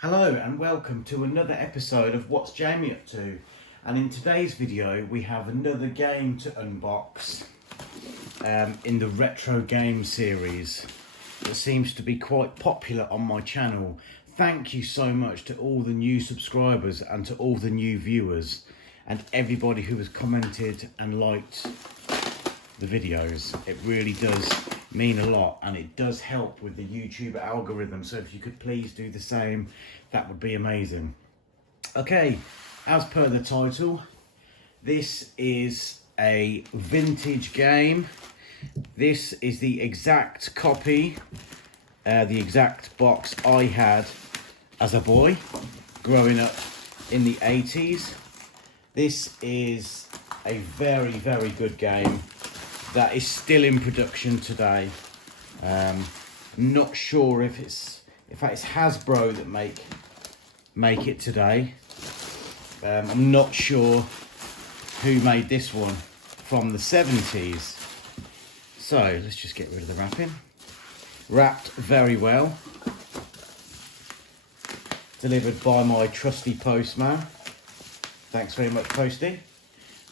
Hello and welcome to another episode of What's Jamie Up To, and in today's video we have another game to unbox in the retro game series that seems to be quite popular on my channel. Thank you so much to all the new subscribers and to all the new viewers and everybody who has commented and liked the videos. It really does mean a lot, and it does help with the YouTube algorithm, so if you could please do the same, that would be amazing. Okay, as per the title, this is a vintage game. This is the exact copy, the exact box I had as a boy growing up in the 80s. This is a very, very good game that is still in production today. Not sure if it's Hasbro that make it today. I'm not sure who made this one from the 70s. So let's just get rid of the wrapping. Wrapped very well. Delivered by my trusty postman. Thanks very much, Posty.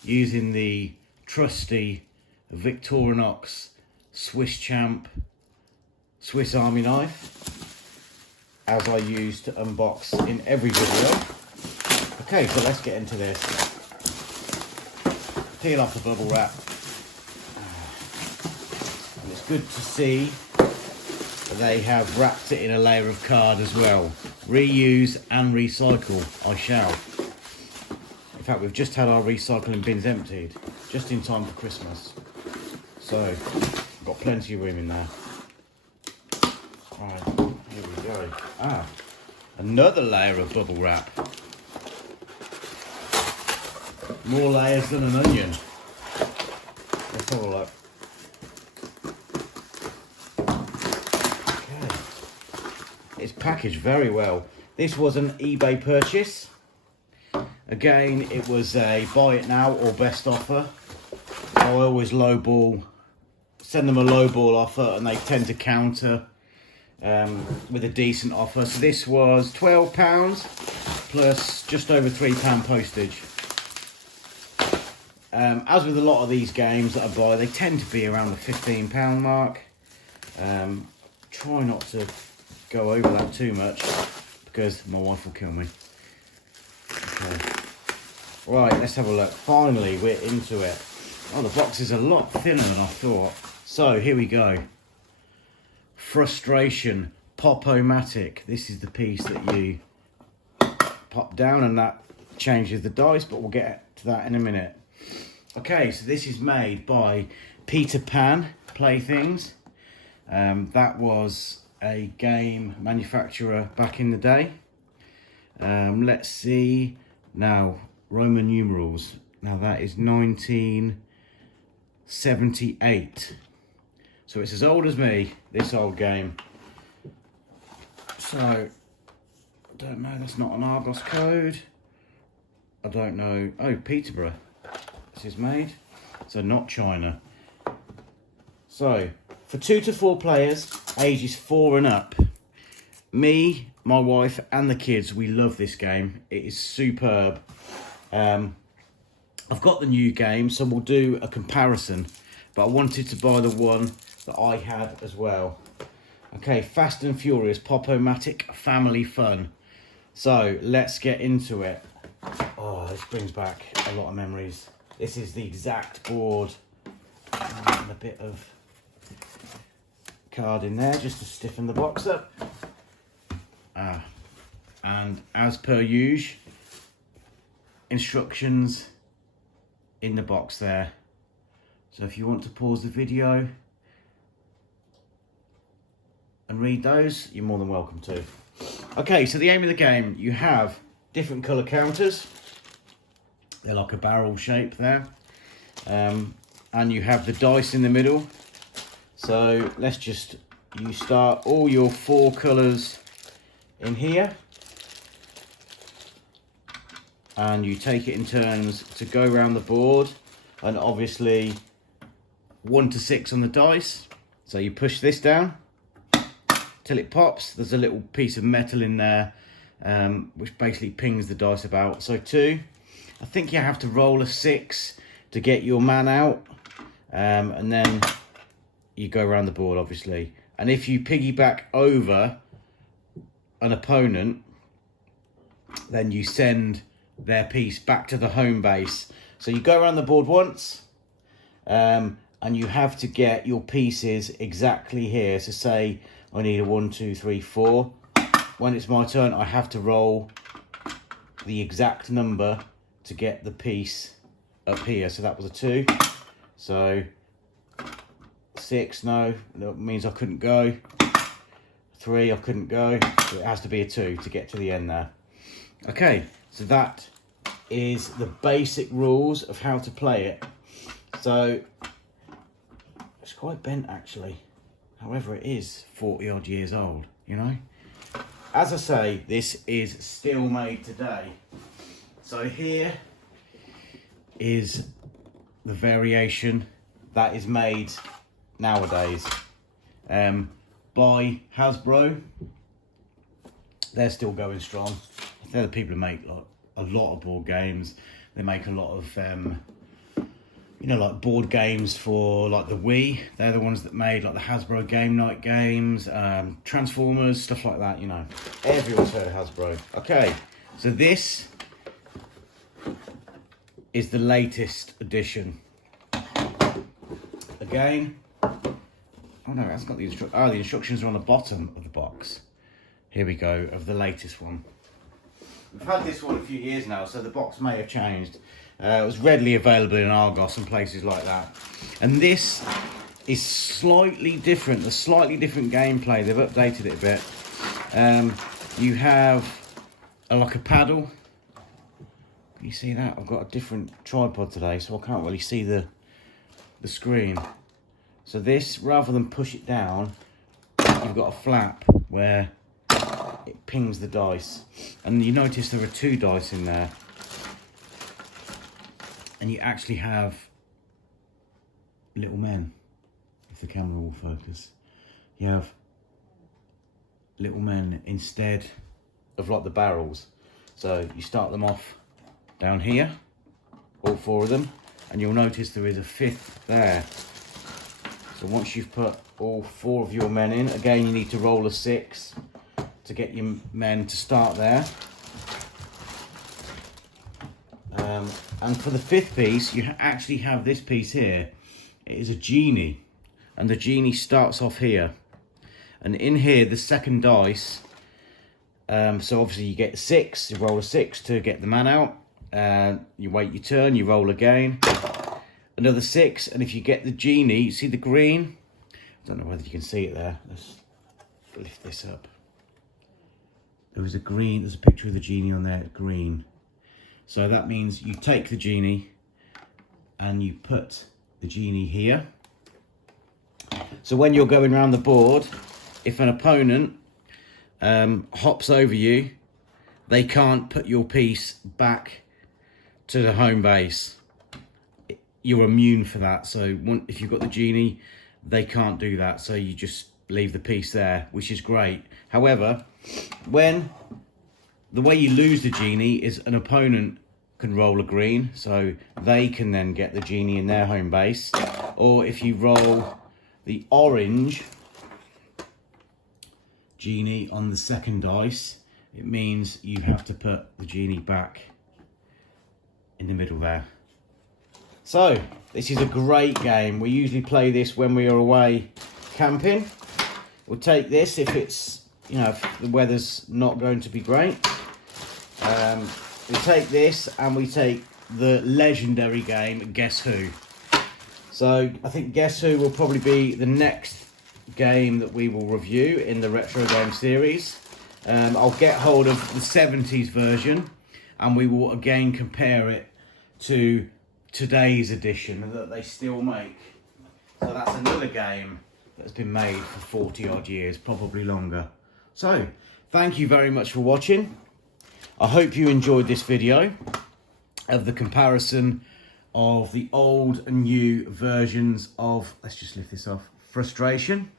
Using the trusty Victorinox Swiss Champ Swiss Army knife, as I use to unbox in every video. Okay, so let's get into this. Peel off the bubble wrap. And it's good to see that they have wrapped it in a layer of card as well. Reuse and recycle, I shall. In fact, we've just had our recycling bins emptied, just in time for Christmas. So, I've got plenty of room in there. Right, here we go. Another layer of bubble wrap. More layers than an onion. Let's have a look. Okay. It's packaged very well. This was an eBay purchase. Again, it was a buy it now or best offer. I always send them a lowball offer, and they tend to counter with a decent offer. So this was £12 plus just over £3 postage. As with a lot of these games that I buy, they tend to be around the £15 mark. Try not to go over that too much because my wife will kill me. Okay. Right, let's have a look. Finally, we're into it. Oh, the box is a lot thinner than I thought. So, here we go. Frustration Pop-O-Matic. This is the piece that you pop down and that changes the dice, but we'll get to that in a minute. Okay, so this is made by Peter Pan Playthings. That was a game manufacturer back in the day. Let's see. Now, Roman numerals. Now that is 1978. So it's as old as me, this old game. So, I don't know, that's not an Argos code. I don't know. Oh, Peterborough. This is made. So not China. So, for 2 to 4 players, ages 4 and up. Me, my wife and the kids, we love this game. It is superb. I've got the new game, so we'll do a comparison, but I wanted to buy the one that I had as well. Okay, Fast and Furious Pop-O-Matic Family Fun. So let's get into it. Oh, this brings back a lot of memories. This is the exact board and a bit of card in there just to stiffen the box up. And as per usual, instructions in the box there. So if you want to pause the video and read those, you're more than welcome to. Okay, so the aim of the game, you have different colour counters. They're like a barrel shape there. And you have the dice in the middle. So you start all your 4 colours in here. And you take it in turns to go around the board, and obviously 1 to 6 on the dice. So you push this down till it pops. There's a little piece of metal in there which basically pings the dice about. So 2, I think you have to roll a 6 to get your man out, and then you go around the board, obviously. And if you piggyback over an opponent, then you send their piece back to the home base. So you go around the board once, and you have to get your pieces exactly here. So say I need a 1, 2, 3, 4. When it's my turn, I have to roll the exact number to get the piece up here. So that was a 2. So 6, no, that means I couldn't go. 3, I couldn't go. So it has to be a 2 to get to the end there. Okay, so that is the basic rules of how to play it. So it's quite bent actually. However, it is 40 odd years old, you know. As I say, this is still made today. So here is the variation that is made nowadays by Hasbro. They're still going strong. They're the people who make like a lot of board games. They make a lot of you know, like board games for like the Wii. They're the ones that made like the Hasbro Game Night games, Transformers, stuff like that, you know. Everyone's heard of Hasbro. Okay, so this is the latest edition. Again, oh no, that's got the instructions. Oh, the instructions are on the bottom of the box. Here we go, of the latest one. We've had this one a few years now, so the box may have changed. It was readily available in Argos and places like that. And this is slightly different. There's slightly different gameplay. They've updated it a bit. You have like a paddle. Can you see that? I've got a different tripod today, so I can't really see the screen. So this, rather than push it down, you've got a flap where it pings the dice. And you notice there are 2 dice in there. And you actually have little men, if the camera will focus. You have little men instead of like the barrels. So you start them off down here, all 4 of them, and you'll notice there is a 5th there. So once you've put all 4 of your men in, again you need to roll a 6 to get your men to start there. And for the 5th piece, you actually have this piece here. It is a genie, and the genie starts off here. And in here, the 2nd dice, so obviously you get 6, you roll a 6 to get the man out. You wait your turn, you roll again. Another 6, and if you get the genie, you see the green? I don't know whether you can see it there. Let's lift this up. There was a green, there's a picture of the genie on there, green. So that means you take the genie and you put the genie here. So when you're going around the board, if an opponent hops over you, they can't put your piece back to the home base. You're immune for that. So if you've got the genie, they can't do that. So you just leave the piece there, which is great. However, the way you lose the genie is an opponent can roll a green, so they can then get the genie in their home base. Or if you roll the orange genie on the 2nd dice, it means you have to put the genie back in the middle there. So this is a great game. We usually play this when we are away camping. We'll take this if it's, you know, if the weather's not going to be great. We take this and we take the legendary game Guess Who. So I think Guess Who will probably be the next game that we will review in the retro game series. I'll get hold of the 70s version and we will again compare it to today's edition that they still make. So that's another game that's been made for 40 odd years, probably longer. So thank you very much for watching. I hope you enjoyed this video of the comparison of the old and new versions of, let's just lift this off, Frustration.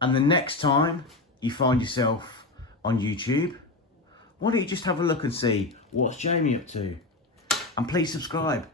And the next time you find yourself on YouTube, why don't you just have a look and see what's Jamie up to? And please subscribe.